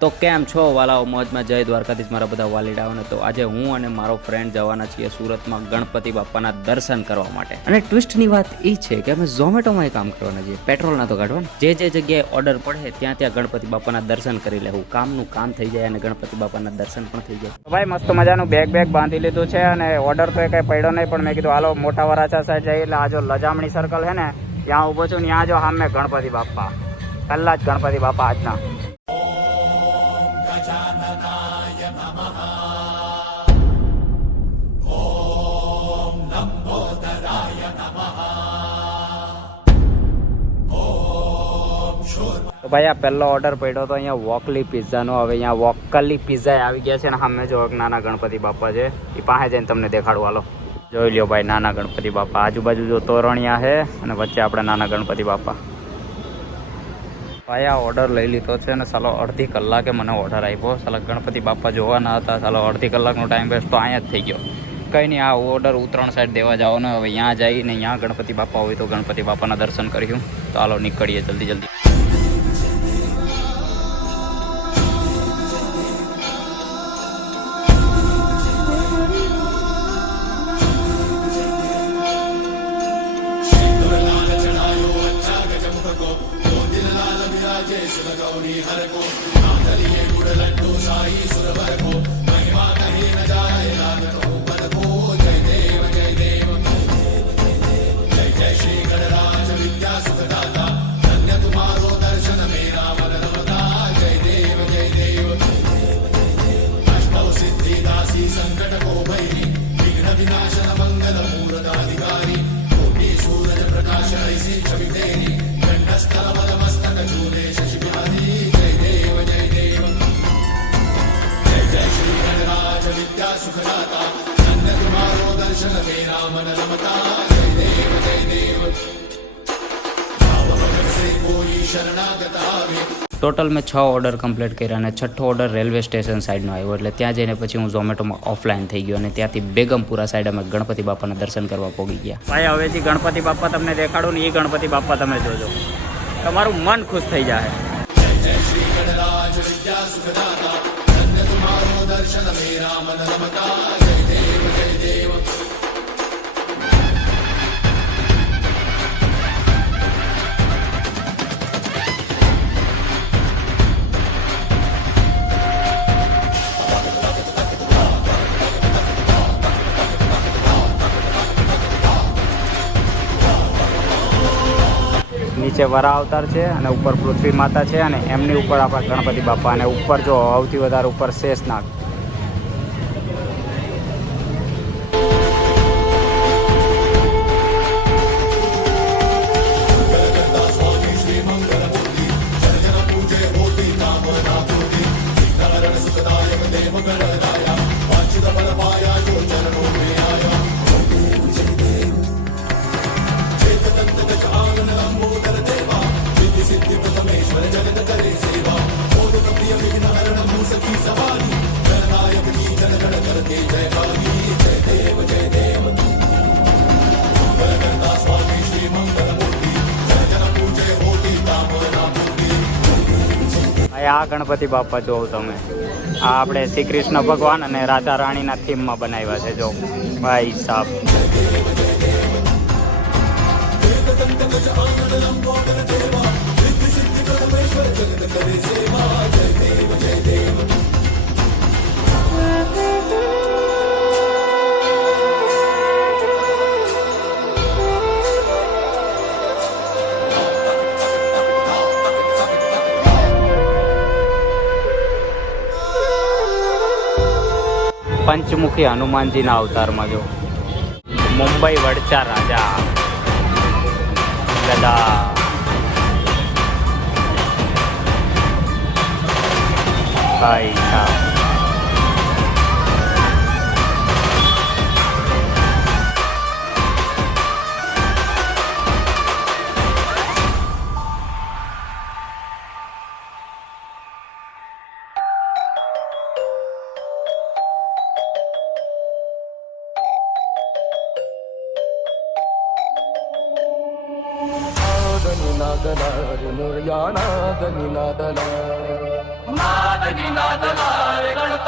તો કેમ છો વાલાઓ? મોજમાં જય દ્વારકાધીશ મારા બધા વાલીડાઓને. તો આજે હું અને મારો ફ્રેન્ડ જવાના છીએ સુરતમાં ગણપતિ બાપાના દર્શન કરવા માટે. અને ટ્વિસ્ટની વાત એ છે કે અમે ઝોમેટોમાં કામ કરવાના છીએ. પેટ્રોલ ના તો કાઢવાના. જે જે જગ્યાએ ઓર્ડર પડે, ત્યાં ત્યાં ગણપતિ બાપાના દર્શન કરી લેવું. કામનું કામ થઈ જાય અને ગણપતિ બાપાના દર્શન પણ થઈ જાય. ભાઈ, મસ્ત મજાનું બેગ બેગ બાંધી લીધું છે અને ઓર્ડર તો કંઈ પડ્યો નહીં, પણ મેં કીધું, હાલો, મોટા વરાછા સાઈડ જઈએ એટલે આ જો લજામણી સર્કલ છે ને, ત્યાં ઊભો છું, ત્યાં જો સામે ગણપતિ બાપા પહેલા જ ગણપતિ બાપા આજના. તો ભાઈ, આ પહેલો ઓર્ડર પડ્યો હતો અહીંયા વોકલી પિઝાનો. હવે અહીંયા વોકલી પિઝા આવી ગયા છે ને સામે જો એક નાના ગણપતિ બાપા છે. એ પાસે જઈને તમને દેખાડવા હાલો. જોઈ લ્યો ભાઈ, નાના ગણપતિ બાપા. આજુબાજુ જો તોરણિયા છે અને વચ્ચે આપણે નાના ગણપતિ બાપા. ભાઈ આ ઓર્ડર લઈ લીધો છે અને સાલો અડધી કલાકે મને ઓર્ડર આપ્યો. સાલા ગણપતિ બાપા જોવાના હતા, સાલો અડધી કલાકનો ટાઈમ વેસ્ટ તો અહીંયા જ થઈ ગયો. કંઈ નહીં આ ઓર્ડર ઉત્તરાયણ સાઈડ દેવા જાઓ ને, હવે ત્યાં જઈને ત્યાં ગણપતિ બાપા હોય તો ગણપતિ બાપાના દર્શન કર્યું હાલો નીકળીએ જલ્દી જલ્દી. ಹರಕೋ ನಾಂದಲಿಯೇ ಗುಡಲಟ್ಟು ಸಾಯಿ ಸುರವರಕೋ ટોટલ મેં છ ઓર્ડર કમ્પ્લીટ કર્યા અને છઠ્ઠો ઓર્ડર રેલવે સ્ટેશન સાઈડનો આવ્યો. એટલે ત્યાં જઈને પછી હું ઝોમેટોમાં ઓફલાઈન થઈ ગયો અને ત્યાંથી બેગમપુરા સાઈડ અમે ગણપતિ બાપાના દર્શન કરવા પહોંચી ગયા. ભાઈ હવેથી ગણપતિ બાપા તમને દેખાડું ને એ ગણપતિ બાપા તમે જોજો. તમારું મન ખુશ થઈ જાય નીચે વરા અવતાર છે અને ઉપર પૃથ્વી માતા છે અને એમની ઉપર આપણા ગણપતિ બાપા અને ઉપર જો સૌથી વધારે ઉપર શેષનાગ. આ ગણપતિ બાપા જોવો તમે. આ આપણે શ્રી કૃષ્ણ ભગવાન અને રાધા રાણીના થીમમાં બનાવ્યા છે, જો. ભાઈ સાહેબ પંચમુખી હનુમાનજીના અવતારમાં જો. મુંબઈ વડચા રાજા. ગદા ಗಣುರಯಾನಾದ ನಿನಾದಲ ನಾದ ನಿನಾದಲ ಗಣಪ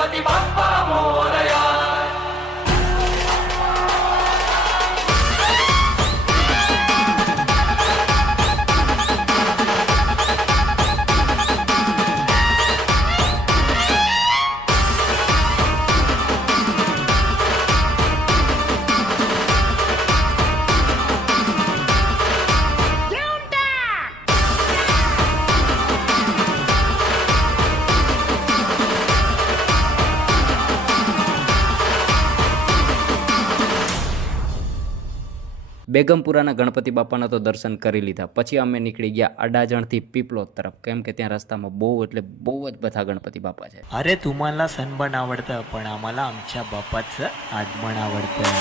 બેગમપુરાના ગણપતિ બાપાના તો દર્શન કરી લીધા પછી અમે નીકળી ગયા અડાજણથી પીપલોદ તરફ કેમ કે ત્યાં રસ્તામાં બહુ એટલે બહુ જ બધા गणपती बाप्पा છે अरे तुम्हाला सणबण आवडतं पण आम्हाला आमच्या बाप्पाचं आगमन आवडतं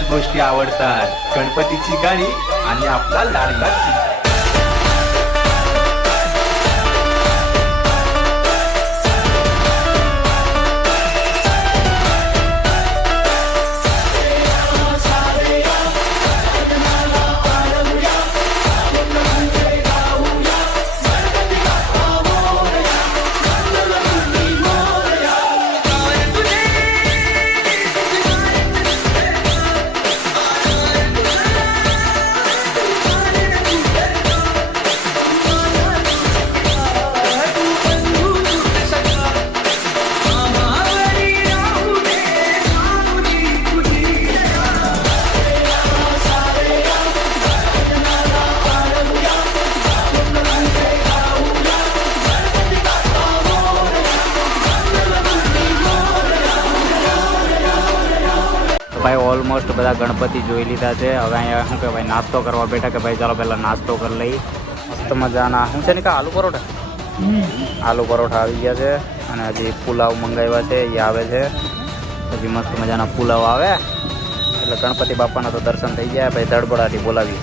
गोष्टी आवडतात. गणपतीची गाणी आणि आपला लाडका ઓલમોસ્ટ બધા ગણપતિ જોઈ લીધા છે. હવે અહીંયા શું કહેવાય નાસ્તો કરવા બેઠા કે ભાઈ ચાલો પહેલાં નાસ્તો કરી લઈ મસ્ત મજાના. શું છે ને કે આલુ પરોઠા? આલુ પરોઠા આવી ગયા છે અને હજી પુલાવ મંગાવ્યા છે એ આવે છે. હજી મસ્ત મજાના પુલાવ આવે. એટલે ગણપતિ બાપાના તો દર્શન થઈ ગયા ભાઈ ધડબડાટી બોલાવી